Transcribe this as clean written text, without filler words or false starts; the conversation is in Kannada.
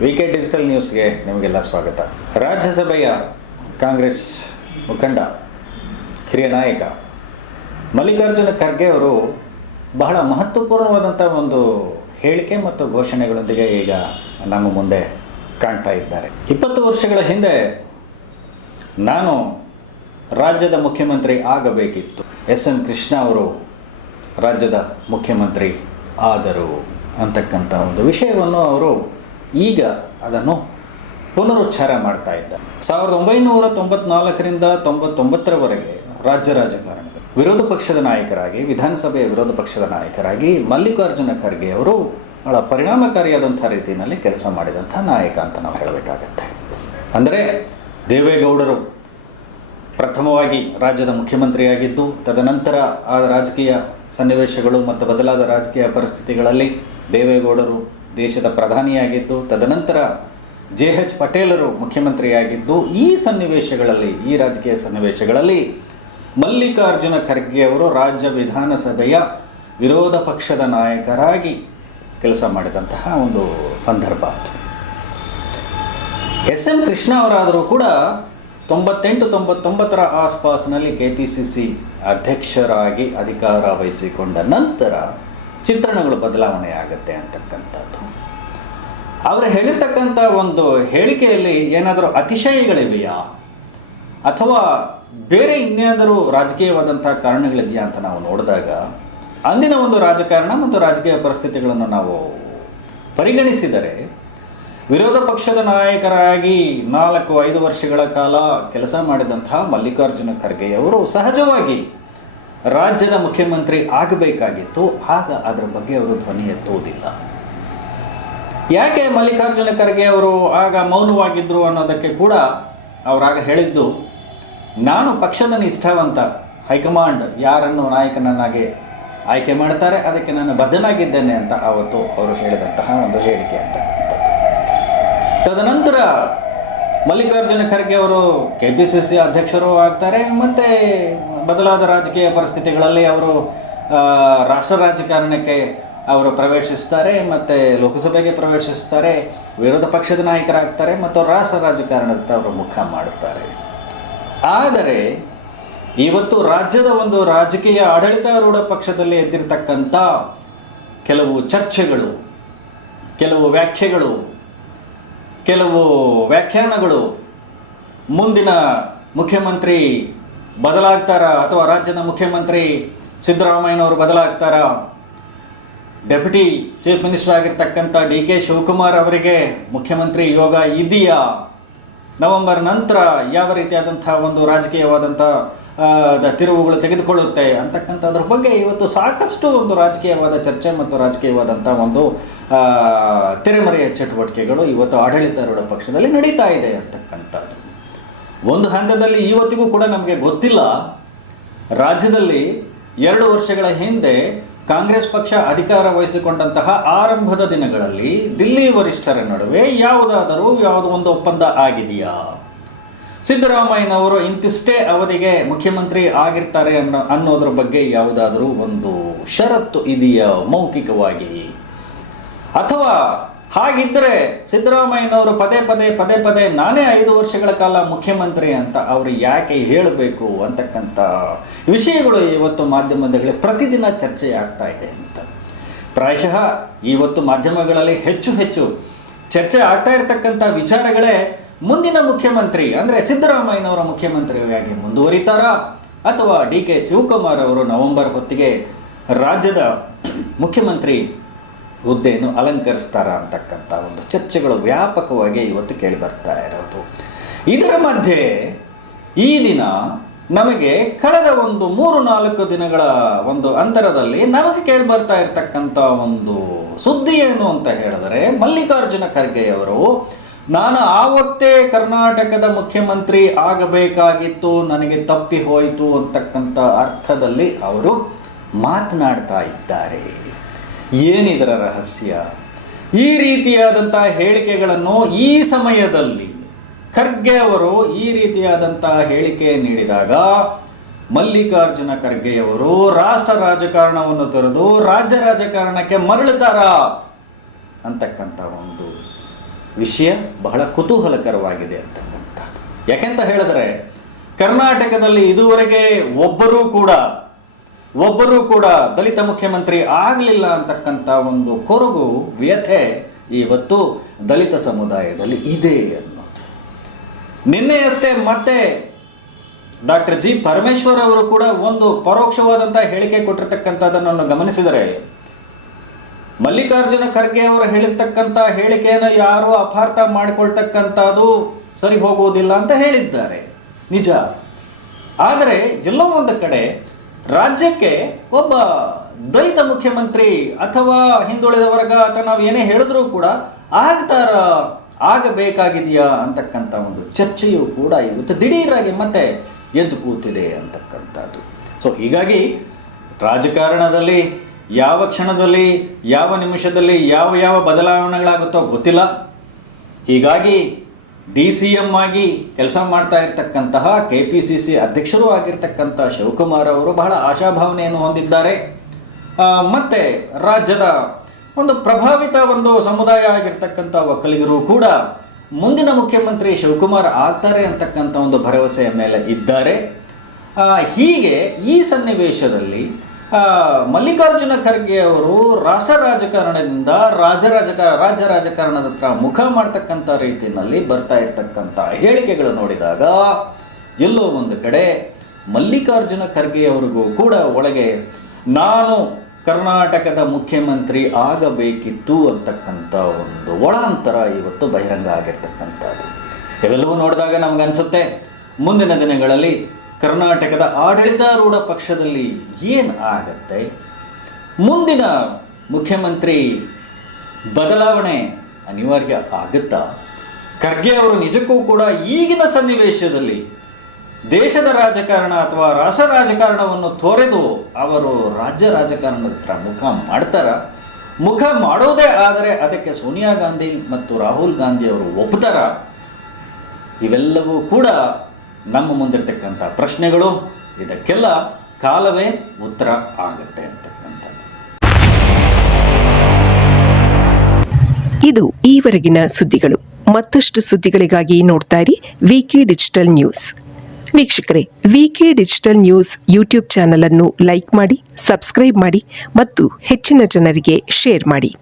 ವಿಕೆ ಡಿಜಿಟಲ್ ನ್ಯೂಸ್ಗೆ ನಿಮಗೆಲ್ಲ ಸ್ವಾಗತ. ರಾಜ್ಯಸಭೆಯ ಕಾಂಗ್ರೆಸ್ ಮುಖಂಡ ಹಿರಿಯ ನಾಯಕ ಮಲ್ಲಿಕಾರ್ಜುನ ಖರ್ಗೆ ಅವರು ಬಹಳ ಮಹತ್ವಪೂರ್ಣವಾದಂಥ ಒಂದು ಹೇಳಿಕೆ ಮತ್ತು ಘೋಷಣೆಗಳೊಂದಿಗೆ ಈಗ ನಮ್ಮ ಮುಂದೆ ಕಾಣ್ತಾ ಇದ್ದಾರೆ. 20 ವರ್ಷಗಳ ಹಿಂದೆ ನಾನು ರಾಜ್ಯದ ಮುಖ್ಯಮಂತ್ರಿ ಆಗಬೇಕಿತ್ತು. ಎಸ್.ಎಂ. ಕೃಷ್ಣ ಅವರು ರಾಜ್ಯದ ಮುಖ್ಯಮಂತ್ರಿ ಆದರು ಅಂತಕ್ಕಂಥ ಒಂದು ವಿಷಯವನ್ನು ಅವರು ಈಗ ಅದನ್ನು ಪುನರುಚ್ಚಾರ ಮಾಡ್ತಾ ಇದ್ದಾರೆ. 1994ರಿಂದ 99ರವರೆಗೆ ರಾಜ್ಯ ರಾಜಕಾರಣದ ವಿರೋಧ ಪಕ್ಷದ ನಾಯಕರಾಗಿ, ವಿಧಾನಸಭೆಯ ವಿರೋಧ ಪಕ್ಷದ ನಾಯಕರಾಗಿ ಮಲ್ಲಿಕಾರ್ಜುನ ಖರ್ಗೆ ಅವರು ಬಹಳ ಪರಿಣಾಮಕಾರಿಯಾದಂಥ ರೀತಿಯಲ್ಲಿ ಕೆಲಸ ಮಾಡಿದಂಥ ನಾಯಕ ಅಂತ ನಾವು ಹೇಳಬೇಕಾಗತ್ತೆ. ಅಂದರೆ ದೇವೇಗೌಡರು ಪ್ರಥಮವಾಗಿ ರಾಜ್ಯದ ಮುಖ್ಯಮಂತ್ರಿಯಾಗಿದ್ದು, ತದನಂತರ ಆ ರಾಜಕೀಯ ಸನ್ನಿವೇಶಗಳು ಮತ್ತು ಬದಲಾದ ರಾಜಕೀಯ ಪರಿಸ್ಥಿತಿಗಳಲ್ಲಿ ದೇವೇಗೌಡರು ದೇಶದ ಪ್ರಧಾನಿಯಾಗಿದ್ದು, ತದನಂತರ JH ಪಟೇಲರು ಮುಖ್ಯಮಂತ್ರಿಯಾಗಿದ್ದು, ಈ ಸನ್ನಿವೇಶಗಳಲ್ಲಿ, ಈ ರಾಜಕೀಯ ಸನ್ನಿವೇಶಗಳಲ್ಲಿ ಮಲ್ಲಿಕಾರ್ಜುನ ಖರ್ಗೆ ಅವರು ರಾಜ್ಯ ವಿಧಾನಸಭೆಯ ವಿರೋಧ ಪಕ್ಷದ ನಾಯಕರಾಗಿ ಕೆಲಸ ಮಾಡಿದಂತಹ ಒಂದು ಸಂದರ್ಭ ಅದು. ಎಸ್.ಎಂ. ಕೃಷ್ಣ ಅವರಾದರೂ ಕೂಡ 98-99ರ ಆಸ್ಪಾಸಿನಲ್ಲಿ KPCC ಅಧ್ಯಕ್ಷರಾಗಿ ಅಧಿಕಾರ ವಹಿಸಿಕೊಂಡ ನಂತರ ಚಿತ್ರಣಗಳು ಬದಲಾವಣೆ ಆಗುತ್ತೆ ಅಂತಕ್ಕಂಥದ್ದು. ಅವರು ಹೇಳಿರ್ತಕ್ಕಂಥ ಒಂದು ಹೇಳಿಕೆಯಲ್ಲಿ ಏನಾದರೂ ಅತಿಶಯಗಳಿವೆಯಾ ಅಥವಾ ಬೇರೆ ಇನ್ನೇನಾದರೂ ರಾಜಕೀಯವಾದಂಥ ಕಾರಣಗಳಿದೆಯಾ ಅಂತ ನಾವು ನೋಡಿದಾಗ, ಅಂದಿನ ಒಂದು ರಾಜಕಾರಣ ಮತ್ತು ರಾಜಕೀಯ ಪರಿಸ್ಥಿತಿಗಳನ್ನು ನಾವು ಪರಿಗಣಿಸಿದರೆ, ವಿರೋಧ ಪಕ್ಷದ ನಾಯಕರಾಗಿ 4-5 ವರ್ಷಗಳ ಕಾಲ ಕೆಲಸ ಮಾಡಿದಂತಹ ಮಲ್ಲಿಕಾರ್ಜುನ ಖರ್ಗೆಯವರು ಸಹಜವಾಗಿ ರಾಜ್ಯದ ಮುಖ್ಯಮಂತ್ರಿ ಆಗಬೇಕಾಗಿತ್ತು. ಆಗ ಅದರ ಬಗ್ಗೆ ಅವರು ಧ್ವನಿ ಎತ್ತುವುದಿಲ್ಲ. ಯಾಕೆ ಮಲ್ಲಿಕಾರ್ಜುನ ಖರ್ಗೆ ಅವರು ಆಗ ಮೌನವಾಗಿದ್ದರು ಅನ್ನೋದಕ್ಕೆ ಕೂಡ ಅವರಾಗ ಹೇಳಿದ್ದು, ನಾನು ಪಕ್ಷದ ನಿಷ್ಠಾವಂತ, ಹೈಕಮಾಂಡ್ ಯಾರನ್ನು ನಾಯಕನನ್ನಾಗಿ ಆಯ್ಕೆ ಮಾಡ್ತಾರೆ ಅದಕ್ಕೆ ನಾನು ಬದ್ಧನಾಗಿದ್ದೇನೆ ಅಂತ ಆವತ್ತು ಅವರು ಹೇಳಿದಂತಹ ಒಂದು ಹೇಳಿಕೆ ಅಂತಕ್ಕಂಥದ್ದು. ತದನಂತರ ಮಲ್ಲಿಕಾರ್ಜುನ ಖರ್ಗೆ ಅವರು KPCC ಅಧ್ಯಕ್ಷರು ಆಗ್ತಾರೆ. ಮತ್ತು ಬದಲಾದ ರಾಜಕೀಯ ಪರಿಸ್ಥಿತಿಗಳಲ್ಲಿ ಅವರು ರಾಷ್ಟ್ರ ರಾಜಕಾರಣಕ್ಕೆ ಅವರು ಪ್ರವೇಶಿಸ್ತಾರೆ, ಮತ್ತು ಲೋಕಸಭೆಗೆ ಪ್ರವೇಶಿಸ್ತಾರೆ, ವಿರೋಧ ಪಕ್ಷದ ನಾಯಕರಾಗ್ತಾರೆ ಮತ್ತು ರಾಷ್ಟ್ರ ರಾಜಕಾರಣದ ಅವರು ಮುಖ ಮಾಡುತ್ತಾರೆ. ಆದರೆ ಇವತ್ತು ರಾಜ್ಯದ ಒಂದು ರಾಜಕೀಯ ಆಡಳಿತಾರೂಢ ಪಕ್ಷದಲ್ಲಿ ಎದ್ದಿರ್ತಕ್ಕಂಥ ಕೆಲವು ಚರ್ಚೆಗಳು, ಕೆಲವು ವ್ಯಾಖ್ಯೆಗಳು, ಕೆಲವು ವ್ಯಾಖ್ಯಾನಗಳು, ಮುಂದಿನ ಮುಖ್ಯಮಂತ್ರಿ ಬದಲಾಗ್ತಾರಾ ಅಥವಾ ರಾಜ್ಯದ ಮುಖ್ಯಮಂತ್ರಿ ಸಿದ್ದರಾಮಯ್ಯನವರು ಬದಲಾಗ್ತಾರಾ, ಡೆಪ್ಯೂಟಿ ಚೀಫ್ ಮಿನಿಸ್ಟರ್ ಆಗಿರ್ತಕ್ಕಂಥ DK ಶಿವಕುಮಾರ್ ಅವರಿಗೆ ಮುಖ್ಯಮಂತ್ರಿ ಯೋಗ ಇದೆಯಾ, ನವೆಂಬರ್ ನಂತರ ಯಾವ ರೀತಿಯಾದಂಥ ಒಂದು ರಾಜಕೀಯವಾದಂಥ ತಿರುವುಗಳು ತೆಗೆದುಕೊಳ್ಳುತ್ತೆ ಅಂತಕ್ಕಂಥದ್ರ ಬಗ್ಗೆ ಇವತ್ತು ಸಾಕಷ್ಟು ಒಂದು ರಾಜಕೀಯವಾದ ಚರ್ಚೆ ಮತ್ತು ರಾಜಕೀಯವಾದಂಥ ಒಂದು ತೆರೆಮರೆಯ ಚಟುವಟಿಕೆಗಳು ಇವತ್ತು ಆಡಳಿತಾರೂಢ ಪಕ್ಷದಲ್ಲಿ ನಡೀತಾ ಇದೆ ಅಂತಕ್ಕಂಥದ್ದು. ಒಂದು ಹಂತದಲ್ಲಿ ಇವತ್ತಿಗೂ ಕೂಡ ನಮಗೆ ಗೊತ್ತಿಲ್ಲ, ರಾಜ್ಯದಲ್ಲಿ 2 ವರ್ಷಗಳ ಹಿಂದೆ ಕಾಂಗ್ರೆಸ್ ಪಕ್ಷ ಅಧಿಕಾರ ವಹಿಸಿಕೊಂಡಂತಹ ಆರಂಭದ ದಿನಗಳಲ್ಲಿ ದಿಲ್ಲಿ ವರಿಷ್ಠರ ನಡುವೆ ಯಾವುದೋ ಒಂದು ಒಪ್ಪಂದ ಆಗಿದೆಯಾ, ಸಿದ್ದರಾಮಯ್ಯನವರು ಇಂತಿಷ್ಟೇ ಅವಧಿಗೆ ಮುಖ್ಯಮಂತ್ರಿ ಆಗಿರ್ತಾರೆ ಅನ್ನೋದ್ರ ಬಗ್ಗೆ ಯಾವುದಾದರೂ ಒಂದು ಷರತ್ತು ಇದೆಯಾ ಮೌಖಿಕವಾಗಿ, ಅಥವಾ ಹಾಗಿದ್ದರೆ ಸಿದ್ದರಾಮಯ್ಯನವರು ಪದೇ ಪದೇ ನಾನೇ 5 ವರ್ಷಗಳ ಕಾಲ ಮುಖ್ಯಮಂತ್ರಿ ಅಂತ ಅವರು ಯಾಕೆ ಹೇಳಬೇಕು ಅಂತಕ್ಕಂಥ ವಿಷಯಗಳು ಇವತ್ತು ಮಾಧ್ಯಮದಲ್ಲಿ ಪ್ರತಿದಿನ ಚರ್ಚೆ ಆಗ್ತಾ ಇದೆ ಅಂತ. ಪ್ರಾಯಶಃ ಇವತ್ತು ಮಾಧ್ಯಮಗಳಲ್ಲಿ ಹೆಚ್ಚು ಚರ್ಚೆ ಆಗ್ತಾ ಇರತಕ್ಕಂಥ ವಿಚಾರಗಳೇ ಮುಂದಿನ ಮುಖ್ಯಮಂತ್ರಿ ಅಂದರೆ ಸಿದ್ದರಾಮಯ್ಯನವರ ಮುಖ್ಯಮಂತ್ರಿಯಾಗಿ ಮುಂದುವರಿತಾರಾ ಅಥವಾ DK ಶಿವಕುಮಾರ್ ಅವರು ನವೆಂಬರ್ ಹೊತ್ತಿಗೆ ರಾಜ್ಯದ ಮುಖ್ಯಮಂತ್ರಿ ಹುದ್ದೆಯನ್ನು ಅಲಂಕರಿಸ್ತಾರ ಅಂತಕ್ಕಂಥ ಒಂದು ಚರ್ಚೆಗಳು ವ್ಯಾಪಕವಾಗಿ ಇವತ್ತು ಕೇಳಿ ಬರ್ತಾ ಇರೋದು. ಇದರ ಮಧ್ಯೆ ಈ ದಿನ ನಮಗೆ ಕಳೆದ ಒಂದು 3-4 ದಿನಗಳ ಒಂದು ಅಂತರದಲ್ಲಿ ನಮಗೆ ಕೇಳಿ ಬರ್ತಾ ಇರತಕ್ಕಂಥ ಒಂದು ಸುದ್ದಿ ಏನು ಅಂತ ಹೇಳಿದರೆ, ಮಲ್ಲಿಕಾರ್ಜುನ ಖರ್ಗೆಯವರು ನಾನು ಆವತ್ತೇ ಕರ್ನಾಟಕದ ಮುಖ್ಯಮಂತ್ರಿ ಆಗಬೇಕಾಗಿತ್ತು, ನನಗೆ ತಪ್ಪಿ ಹೋಯಿತು ಅಂತಕ್ಕಂಥ ಅರ್ಥದಲ್ಲಿ ಅವರು ಮಾತನಾಡ್ತಾ ಇದ್ದಾರೆ. ಏನಿದರ ರಹಸ್ಯ? ಈ ರೀತಿಯಾದಂಥ ಹೇಳಿಕೆಗಳನ್ನು ಈ ಸಮಯದಲ್ಲಿ ಖರ್ಗೆ ಅವರು ಈ ರೀತಿಯಾದಂಥ ಹೇಳಿಕೆ ನೀಡಿದಾಗ ಮಲ್ಲಿಕಾರ್ಜುನ ಖರ್ಗೆಯವರು ರಾಷ್ಟ್ರ ರಾಜಕಾರಣವನ್ನು ತೊರೆದು ರಾಜ್ಯ ರಾಜಕಾರಣಕ್ಕೆ ಮರಳುತ್ತಾರಾ ಅಂತಕ್ಕಂಥ ಒಂದು ವಿಷಯ ಬಹಳ ಕುತೂಹಲಕರವಾಗಿದೆ ಅಂತಕ್ಕಂಥದ್ದು. ಯಾಕೆಂತ ಹೇಳಿದ್ರೆ ಕರ್ನಾಟಕದಲ್ಲಿ ಇದುವರೆಗೆ ಒಬ್ಬರೂ ಕೂಡ ದಲಿತ ಮುಖ್ಯಮಂತ್ರಿ ಆಗಲಿಲ್ಲ ಅಂತಕ್ಕಂಥ ಒಂದು ಕೊರಗು ವ್ಯಥೆ ಇವತ್ತು ದಲಿತ ಸಮುದಾಯದಲ್ಲಿ ಇದೆ ಅನ್ನೋದು. ನಿನ್ನೆಯಷ್ಟೇ ಮತ್ತೆ ಡಾಕ್ಟರ್ ಜಿ ಪರಮೇಶ್ವರ್ ಅವರು ಕೂಡ ಒಂದು ಪರೋಕ್ಷವಾದಂಥ ಹೇಳಿಕೆ ಕೊಟ್ಟಿರ್ತಕ್ಕಂಥದ್ದನ್ನು ಗಮನಿಸಿದರೆ, ಮಲ್ಲಿಕಾರ್ಜುನ ಖರ್ಗೆ ಅವರು ಹೇಳಿರ್ತಕ್ಕಂಥ ಹೇಳಿಕೆಯನ್ನು ಯಾರು ಅಪಾರ್ಥ ಮಾಡಿಕೊಳ್ತಕ್ಕಂಥದ್ದು ಸರಿ ಹೋಗುವುದಿಲ್ಲ ಅಂತ ಹೇಳಿದ್ದಾರೆ, ನಿಜ. ಆದರೆ ಎಲ್ಲೋ ಒಂದು ಕಡೆ ರಾಜ್ಯಕ್ಕೆ ಒಬ್ಬ ದಲಿತ ಮುಖ್ಯಮಂತ್ರಿ ಅಥವಾ ಹಿಂದುಳಿದ ವರ್ಗ ಅಥವಾ ನಾವು ಏನೇ ಹೇಳಿದ್ರೂ ಕೂಡ ಆಗಬೇಕಾಗಿದೆಯಾ ಅಂತಕ್ಕಂಥ ಒಂದು ಚರ್ಚೆಯು ಕೂಡ ಇವತ್ತು ದಿಢೀರಾಗಿ ಮತ್ತೆ ಎದ್ದು ಕೂತಿದೆ ಅಂತಕ್ಕಂಥದ್ದು. ಸೊ ಹೀಗಾಗಿ ರಾಜಕಾರಣದಲ್ಲಿ ಯಾವ ಕ್ಷಣದಲ್ಲಿ ಯಾವ ನಿಮಿಷದಲ್ಲಿ ಯಾವ ಬದಲಾವಣೆಗಳಾಗುತ್ತೋ ಗೊತ್ತಿಲ್ಲ. ಹೀಗಾಗಿ DCM ಆಗಿ ಕೆಲಸ ಮಾಡ್ತಾ ಇರ್ತಕ್ಕಂತಹ KPCC ಅಧ್ಯಕ್ಷರೂ ಆಗಿರ್ತಕ್ಕಂಥ ಶಿವಕುಮಾರ್ ಅವರು ಬಹಳ ಆಶಾಭಾವನೆಯನ್ನು ಹೊಂದಿದ್ದಾರೆ. ಮತ್ತು ರಾಜ್ಯದ ಒಂದು ಪ್ರಭಾವಿತ ಒಂದು ಸಮುದಾಯ ಆಗಿರ್ತಕ್ಕಂಥ ಒಕ್ಕಲಿಗರು ಕೂಡ ಮುಂದಿನ ಮುಖ್ಯಮಂತ್ರಿ ಶಿವಕುಮಾರ್ ಆಗ್ತಾರೆ ಅಂತಕ್ಕಂಥ ಒಂದು ಭರವಸೆಯ ಮೇಲೆ ಇದ್ದಾರೆ. ಹೀಗೆ ಈ ಸನ್ನಿವೇಶದಲ್ಲಿ ಮಲ್ಲಿಕಾರ್ಜುನ ಖರ್ಗೆ ಅವರು ರಾಷ್ಟ್ರ ರಾಜಕಾರಣದಿಂದ ರಾಜ್ಯ ರಾಜಕಾರಣದ ಹತ್ರ ಮುಖ ಮಾಡ್ತಕ್ಕಂಥ ರೀತಿಯಲ್ಲಿ ಬರ್ತಾ ಇರ್ತಕ್ಕಂಥ ಹೇಳಿಕೆಗಳು ನೋಡಿದಾಗ ಎಲ್ಲೋ ಒಂದು ಕಡೆ ಮಲ್ಲಿಕಾರ್ಜುನ ಖರ್ಗೆ ಅವರಿಗೂ ಕೂಡ ಒಳಗೆ ನಾನು ಕರ್ನಾಟಕದ ಮುಖ್ಯಮಂತ್ರಿ ಆಗಬೇಕಿತ್ತು ಅಂತಕ್ಕಂಥ ಒಂದು ಒಳಾಂತರ ಇವತ್ತು ಬಹಿರಂಗ ಆಗಿರ್ತಕ್ಕಂಥದ್ದು. ಇವೆಲ್ಲವೂ ನೋಡಿದಾಗ ನಮಗನ್ಸುತ್ತೆ ಮುಂದಿನ ದಿನಗಳಲ್ಲಿ ಕರ್ನಾಟಕದ ಆಡಳಿತಾರೂಢ ಪಕ್ಷದಲ್ಲಿ ಏನು ಆಗತ್ತೆ, ಮುಂದಿನ ಮುಖ್ಯಮಂತ್ರಿ ಬದಲಾವಣೆ ಅನಿವಾರ್ಯ ಆಗುತ್ತಾ, ಖರ್ಗೆ ಅವರು ನಿಜಕ್ಕೂ ಕೂಡ ಈಗಿನ ಸನ್ನಿವೇಶದಲ್ಲಿ ದೇಶದ ರಾಜಕಾರಣ ಅಥವಾ ರಾಷ್ಟ್ರ ರಾಜಕಾರಣವನ್ನು ತೊರೆದು ಅವರು ರಾಜ್ಯ ರಾಜಕಾರಣದ ಹತ್ರ ಮುಖ ಮಾಡ್ತಾರ, ಮುಖ ಮಾಡೋದೇ ಆದರೆ ಅದಕ್ಕೆ ಸೋನಿಯಾ ಗಾಂಧಿ ಮತ್ತು ರಾಹುಲ್ ಗಾಂಧಿ ಅವರು ಒಪ್ತಾರ, ಇವೆಲ್ಲವೂ ಕೂಡ ನಮ್ಮ ಮುಂದಿರ್ತಕ್ಕಂಥ ಪ್ರಶ್ನೆಗಳು. ಇದಕ್ಕೆಲ್ಲ ಕಾಲವೇ ಉತ್ತರ ಆಗುತ್ತೆ ಅಂತಕ್ಕಂಥದ್ದು. ಇದು ಈವರೆಗಿನ ಸುದ್ದಿಗಳು. ಮತ್ತಷ್ಟು ಸುದ್ದಿಗಳಿಗಾಗಿ ನೋಡ್ತಾ ಇರಿ VK ಡಿಜಿಟಲ್ ನ್ಯೂಸ್. ವೀಕ್ಷಕರೇ, VK digital news YouTube channel ಅನ್ನು ಲೈಕ್ ಮಾಡಿ, ಸಬ್ಸ್ಕ್ರೈಬ್ ಮಾಡಿ ಮತ್ತು ಹೆಚ್ಚಿನ ಜನರಿಗೆ ಶೇರ್ ಮಾಡಿ.